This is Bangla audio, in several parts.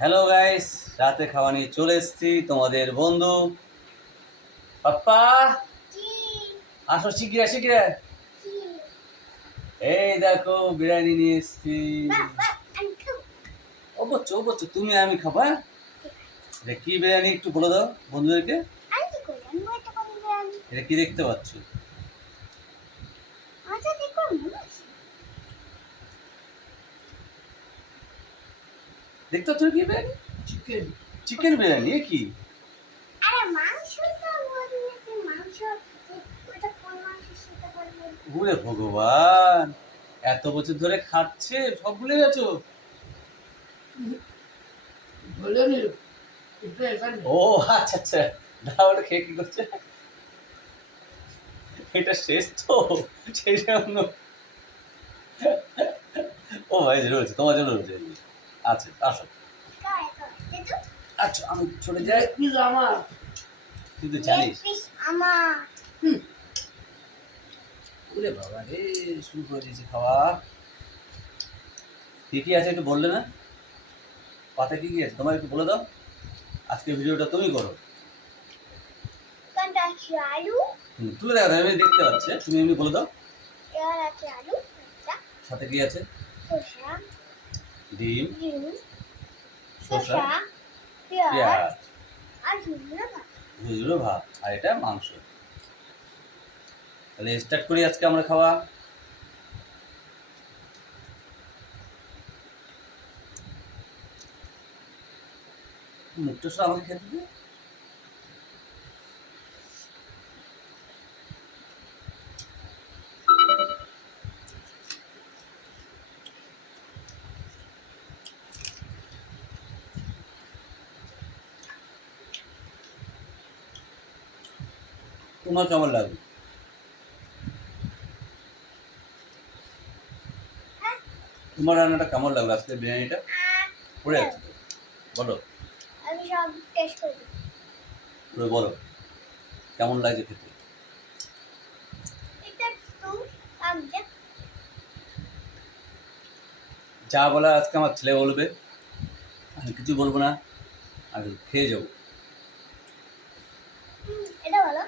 হ্যালো গাইস রাতে খাওয়া নিয়ে চলে এসেছি তোমাদের বন্ধু। পাপ্পা! আসো শিগগিরা শিগগিরা। এই দেখো বিরিয়ানি নিয়ে এসেছি। ও বচ্চো ও বচ্চো তুমি আমি খাবা এটা কি বিরিয়ানি? একটু বলে দাও বন্ধুদেরকে। এটা কি দেখতে পাচ্ছ? দেখতে পাচ্ছ কি বিরিয়ানি চিকেন চিকেন বিরিয়ানি এ কি? ওরে ভগবান এত বছর ধরে খাচ্ছে সব ভুলে গেছো? ও আচ্ছা আচ্ছা না ওটা খেয়ে কি করছে? এটা শেষ তো সেই জন্য। ও ভাই রয়েছে তোমার জন্য রয়েছে আচ্ছা আসো। আচ্ছা আমি চলে যাই। আমার। তুই তো জানিস। আমার। ওরে বাবা রে শুরু করে দিয়েছি খাওয়া। কি কি আছে একটু বললে না? পাতা কি কি আছে? তোমার একটু বলে দাও। আজকের ভিডিওটা তুমি করো। তুলে দেখো আমি দেখতে পাচ্ছি। তুমি এমনি বলে দাও। এর আছে আলু? একটা সাথে কি আছে? ডিম শসা পেঁয়াজ ভাত। ভাত আর এটা মাংস। তাহলে স্টার্ট করি আজকে আমরা খাওয়া। মুখটা সব আমাকে খেতে তোমার কেমন লাগবে তোমার রান্নাটা কেমন লাগল আজকে বিরিয়ানিটা? পড়ে আছে বলো। আমি সব টেস্ট করি বলো কেমন লাগছে খেতে? যা বলা আজকে আমার ছেলে বলবে আমি কিছু বলব না আমি খেয়ে যাব হুম, এটা ভালো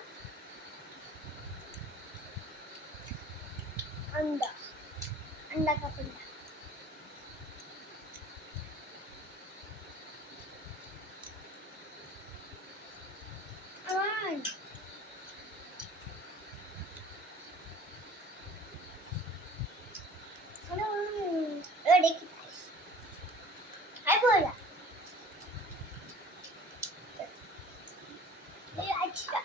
দেখি হাই বলা আচ্ছা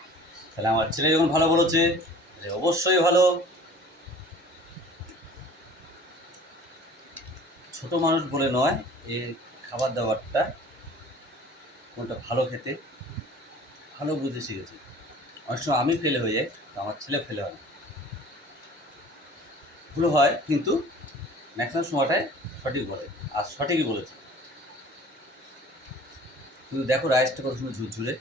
তাহলে আমার ছেলে যখন ভালো বলেছে অবশ্যই ভালো ছোট মানুষ বলে নয় এই খাবার দাবারটা কোনটা ভালো খেতে, ভালো বুঝে শিখেছে। অনেক সময় আমি ফেলে হয়ে যাই আমার ছেলে ফেলে হয় না। ভুল হয়, কিন্তু ম্যাক্সিমাম সময়টায় সঠিক বলে, আর সঠিকই বলেছে। কিন্তু দেখো রাইসটা কত সুন্দর ঝুরঝুরে।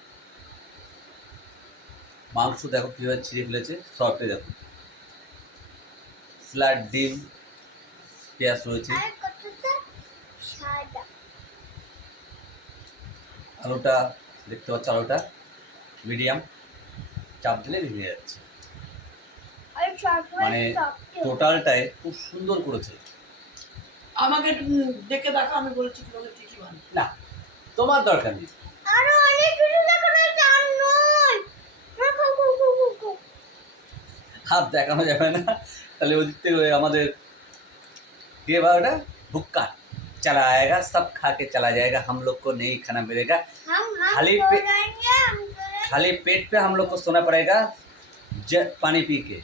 মাংস দেখো কীভাবে ছিঁড়ে ফেলেছে, সবটাই দেখো। স্লাড ডিম, পেঁয়াজ রয়েছে। আলোটা দেখতে পাচ্ছ আলোটা? মিডিয়াম। চাপ দিলে ভেঙে যাচ্ছে। মানে টোটালটাই খুব সুন্দর করেছে। আমাকে দেখে দেখো আমি বলেছি তোমাকে ঠিকই মানে। না তোমার দরকার নেই। আরও অনেক কিছু দেখানোর জান নয়। হাত দেখানো যাবে না। তাহলে ওই দিক থেকে আমাদের কে বা ওটা? ভুক্কা चला आएगा सब खा के चला जाएगा हम लोग को नहीं खाना मिलेगा हम हम खाली सो पे- जाएंगे हम सो जाएंगे। खाली पेट पे हम लोग को सोना पड़ेगा ज पानी पी के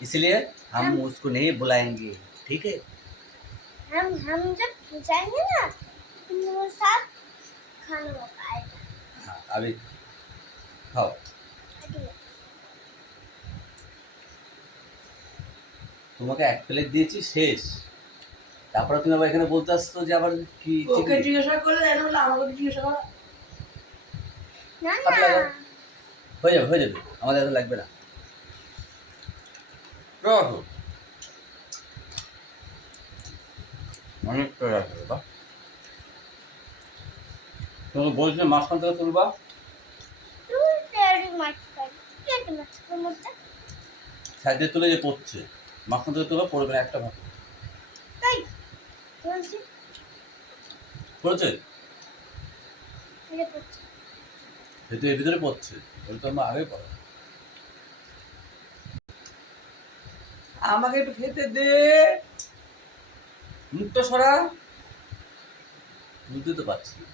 इसलिए हम उसको नहीं बुलाएंगे ठीक है हम हम जब सो जाएंगे ना तुम लोग साथ खाना पकाएगा हाँ अभी खाओ ठीक है। তোমাকে এক প্লেট দিয়েছি শেষ তারপরে তুমি আবার এখানে বলতে আসছো যে আবার কি ওকে জিজ্ঞাসা করলে এনে বলে আমাকে জিজ্ঞাসা করা। না না। হয়ে যাবে হয়ে যাবে। আমাদের এত লাগবে না। রাখো অনেকটা রাখবে বা তোমাকে বলছিলাম মাঝখান থেকে তুলবা। সাইড দিয়ে তুলে যে পড়ছে মাঝখান থেকে তুলে পড়বে না একটা ভাগ তাই বলছি পড়েছে ছেড়ে পড়ছে যেহেতু এর ভিতরে পড়ছে ওটা তো আমার আগে পড়া আমাকে একটু খেতে দে মুখটা সরা বুঝতে তো পারছি না।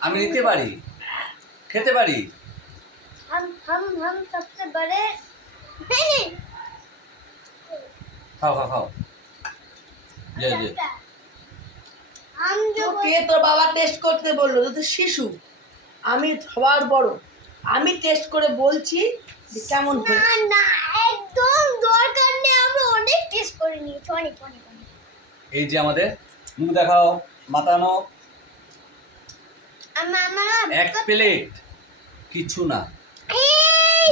আমি নিতে পারি খেতে পারি हम हम हम सबसे बड़े नहीं খাও খাও খাও লে লে हम जो কে তোর বাবা টেস্ট করতে বলল তো শিশু। আমি সবার বড়। আমি টেস্ট করে বলছি যে কেমন না না একদম দরকার নেই আমরা অনেক টেস্ট করে নিয়েছি অনেক অনেক অনেক। এই যে আমাদের মুখ দেখাও মাতানো এক প্লেট কিছু না।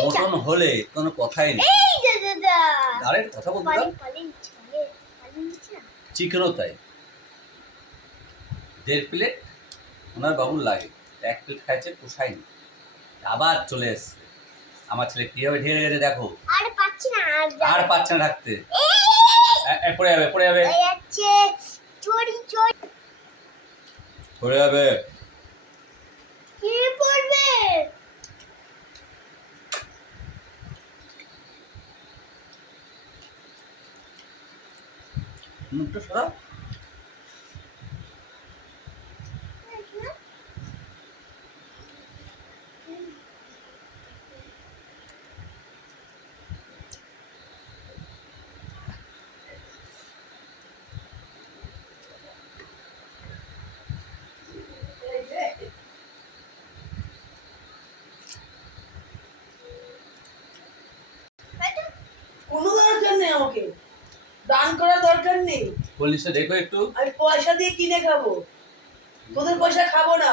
মটন হলে কোনো কথাই নেই। আরে কথা বলতে পালি দাও পালি নিচ্ছি পালি পালি নিচ্ছি না চিকেনও তাই দেড় প্লেট ওনার বাবুর লাগে এক প্লেট খাইছে পোষায়নি। আবার চলে এসছে। আমার ছেলে কীভাবে ঢেলে গেছে দেখো। আর পাচ্ছি না আর পাচ্ছে না এ, পড়ে যাবে পড়ে যাবে। পড়ে যাবে কি পড়বে মুখটা সরাও কোনো দরকার নেই আমাকে দান করার দরকার নেই পুলিশে দেখো একটু। আমি পয়সা দিয়ে কিনে খাব। তোদের পয়সা খাব না।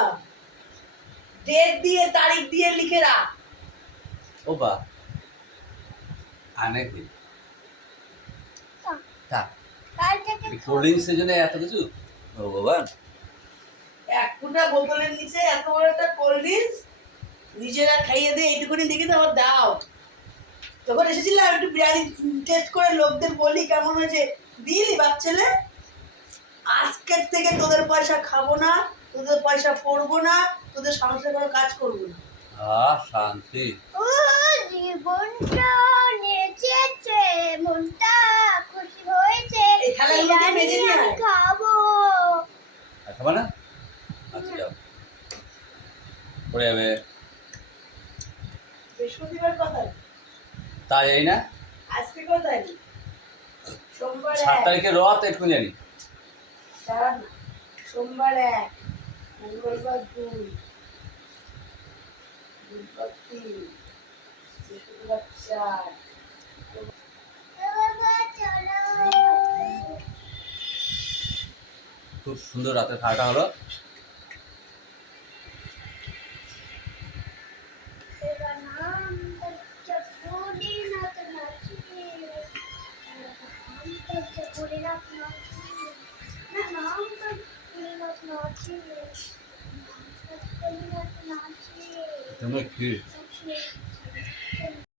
ডেট দিয়ে তারিখ দিয়ে লিখে রাখ। ও বা। আনে কি? কোল্ড ড্রিঙ্কসের জন্য এত কিছু? ভগবান এক ফুটা বোতলের নিচে এত বড় একটা কোল্ড ড্রিঙ্কস নিজেরা খাইয়ে দিয়ে এইটুকুনি দেখে তো আবার দাও। তখন এসেছিলাম একটু বিরিয়ানি টেস্ট করে লোকদের বলি কেমন হয়েছে দিলি বাচ্চালে? আজকের থেকে তোদের পয়সা খাব না তোদের পয়সা পড়ব না তোদের সংসারে কোনো কাজ করব না। আহ শান্তি। ও জীবনটা নেচেছে মনটা খুশি হয়েছে এই থালাগুলো দিয়ে মেজে নিয়ে আয়। খাব। আর খাবা না? আচ্ছা যাও। পড়ে যাবে। বৃহস্পতিবার কথা তা যাই না। আজকে কোথায়? সোমবার সাত তারিখে রথ একটু জানি। সোমবার এক মঙ্গলবার দুই বুধবার তিন বৃহস্পতিবার চার। খুব সুন্দর রাতের খাওয়াটা হলো। Demek aqui